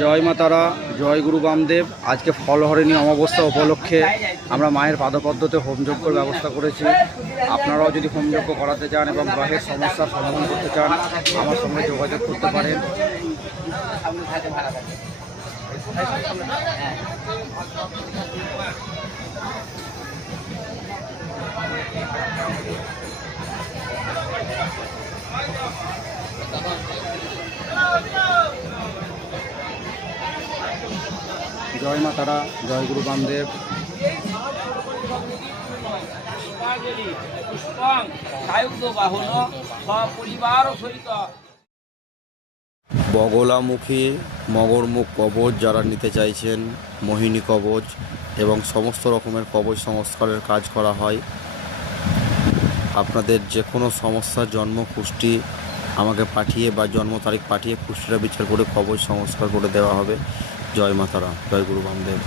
জয় মা তারা, জয় গুরু বামদেব। আজকে ফলহরিণী অমাবস্যা উপলক্ষে আমরা মায়ের পাদপদ্মতে হোমযজ্ঞের ব্যবস্থা করেছি। আপনারাও যদি হোমযজ্ঞ করাতে চান এবং গ্রহের সমস্যার সমাধান করতে চান আমার সঙ্গে যোগাযোগ করতে পারেন। জয় মা তারা, জয় গুরু বামদেব। বগলামুখী মগরমুখ কবচ যারা নিতে চাইছেন, মোহিনী কবচ এবং সমস্ত রকমের কবচ সংস্কারের কাজ করা হয়। আপনাদের যে কোনো সমস্যার জন্ম কুষ্টি আমাকে পাঠিয়ে বা জন্ম তারিখ পাঠিয়ে কুষ্টিটা বিচার করে কবচ সংস্কার করে দেওয়া হবে। জয় মা তারা, জয় গুরু বামদেব।